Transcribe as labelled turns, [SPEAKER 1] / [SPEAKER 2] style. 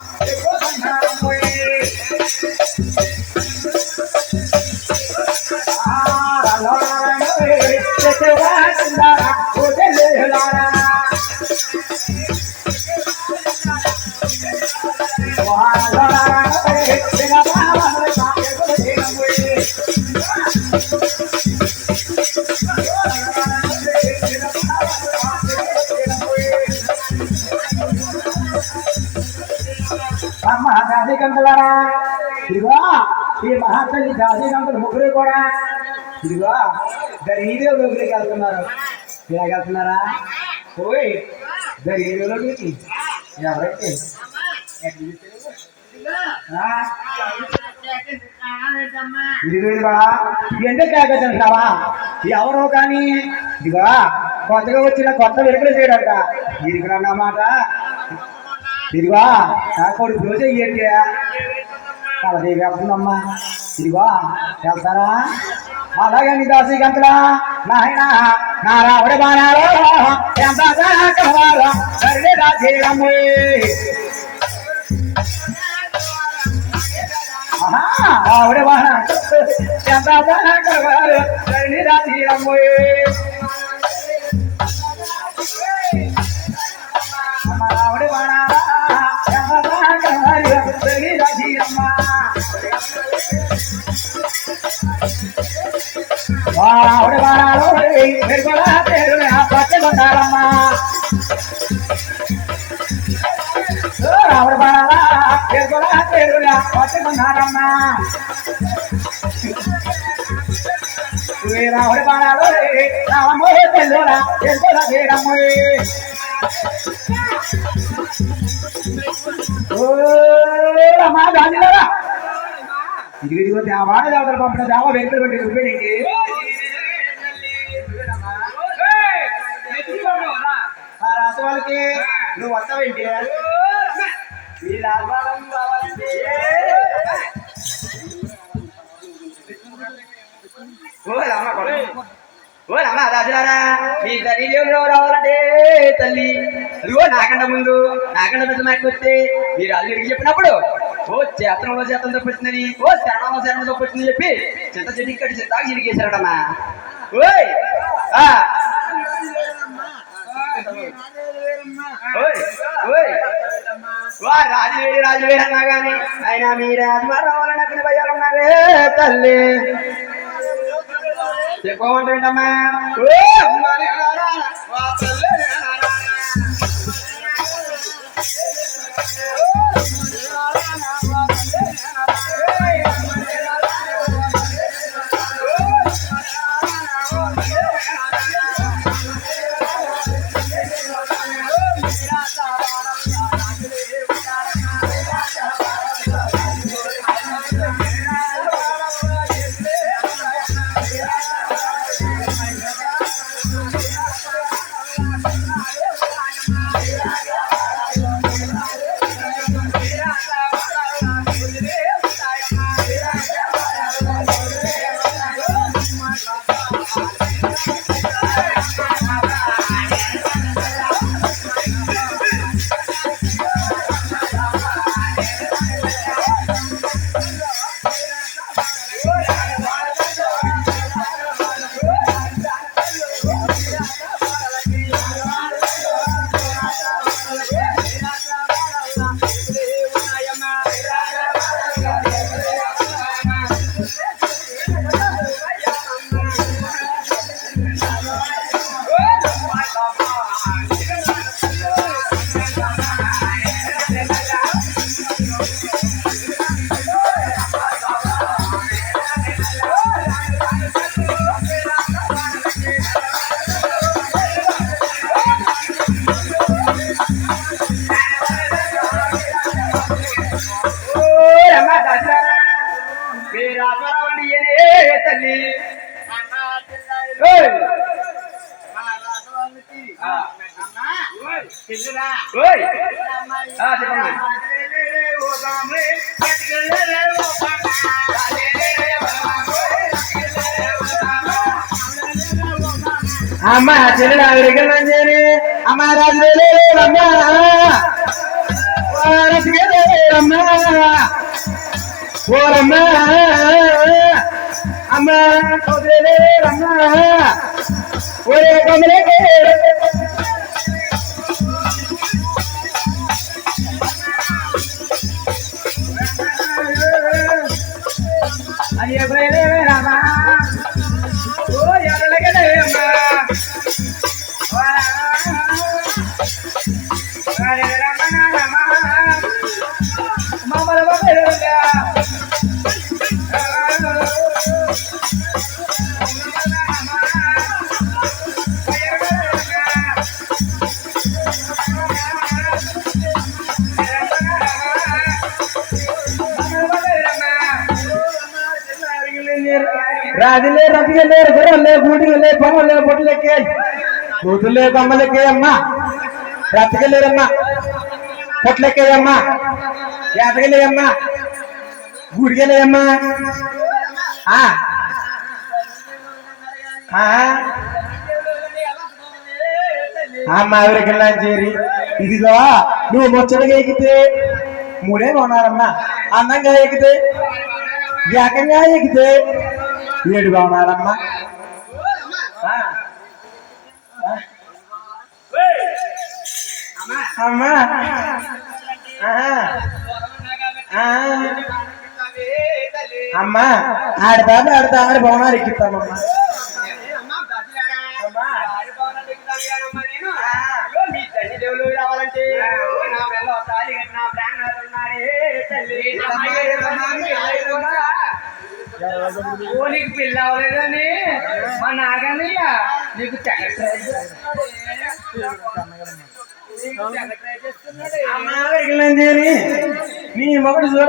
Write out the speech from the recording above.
[SPEAKER 1] Thank you. మహాదాసికంతులారా ఇదిగో ఈ మహాతల్లి దాసికంతులు ముగ్గురు కూడా. ఇదిగో గరీబీలో లోపలికి వెళ్తున్నారు. ఇలా వెళ్తున్నారా? పోయి గరీబీలోకి ఎవరైతే ఇదిగో ఇదిగో ఎందుకు కాకపోతుంటావా ఎవరో కానీ? ఇదిగా కొత్తగా వచ్చిన కొత్త వెలుగులు చేయడంట. ఇదిగో అన్నమాట ఇదిగో నా కొడుకు రోజు ఏంటి కలదేవి వస్తుందమ్మా ఇదిగో వెళ్తారా అలాగే నీ దాసి గంటలా నాయన నా రావుడి బాణాలు సరే రాజేరమ్మే రావుడి బాణాలు. ఎంత కలవారు సరే రాజేరమ్మే వాడు వాడాలో పెరుగులా పేరు పచ్చ కొట్టాలమ్మా రావుడు వాడాలా పెరుగులా పేరు పచ్చ రావుడు ఓ రమ్మా ఇదిగో ఇదిగో దేవతలు పంపిన దేవ వెంకట పెట్టి రూపేంటి ఆ రాసి వాళ్ళకి నువ్వు వస్తావేంటి కావాలంటే ఓ రమ్మ రాజులారా మీ తల్లి దేవుడు రావాలంటే తల్లి. ఇదిగో నాకండ ముందు నాకండ పెద్ద నాకు వస్తే మీరు రాజు గారికి చెప్పినప్పుడు ఓ చేతనంలో చేతం తప్పొచ్చిందని ఓ శరణంలో శరణం తప్పొచ్చిందని చెప్పి చింత చెట్టు కట్టి చింతాకు చిరికేశారటమ్మా ఓయ్ ఆ. ఓయ్ ఓయ్. వా అన్నా గాని ఆయన మీ రాజుమారు అక్కడ భయాలు ఉన్నావే తల్లి. చెప్పమంటేంటమ్మా ఓ అమ్మ చెల్లెడు ఆవిడకి మంచి అమ్మ రాజు అమ్మా
[SPEAKER 2] ఓరమ్మా అమ్మా ఒరే కమలకే
[SPEAKER 3] Ahí breve verá
[SPEAKER 2] రాజులే రతిగలే గుర్రలే గూటిగలే బొమ్మలే బొట్లెక్కే కూతులే బొమ్మలెక్కే అమ్మా. రతిగలేరమ్మా పొట్లెక్కే అమ్మా. ఏతగలే అమ్మా. గూడిగలే అమ్మా. ఆ. ఆ. అమ్మ ఎవరికల్లా చేరి ఇదిగో నువ్వు ముచ్చటగా ఎక్కితే మూడే కొనాలమ్మా. అందంగా ఎక్కితే ఏకంగా ఎక్కితే ఏడు కొనాలమ్మా ఆ. అమ్మా ఆహా. ఆ. అమ్మా ఆడతా ఆడతా ఆడి భవనాలు ఎక్కిస్తామమ్మా
[SPEAKER 3] నీకు పిల్ల అవ్వలేదని మా నాగన్నయ్య నీకు తెగ ట్రై
[SPEAKER 2] చేస్తున్నాడు ఎవరికల్లా చేరి నీ మొగడు చూడ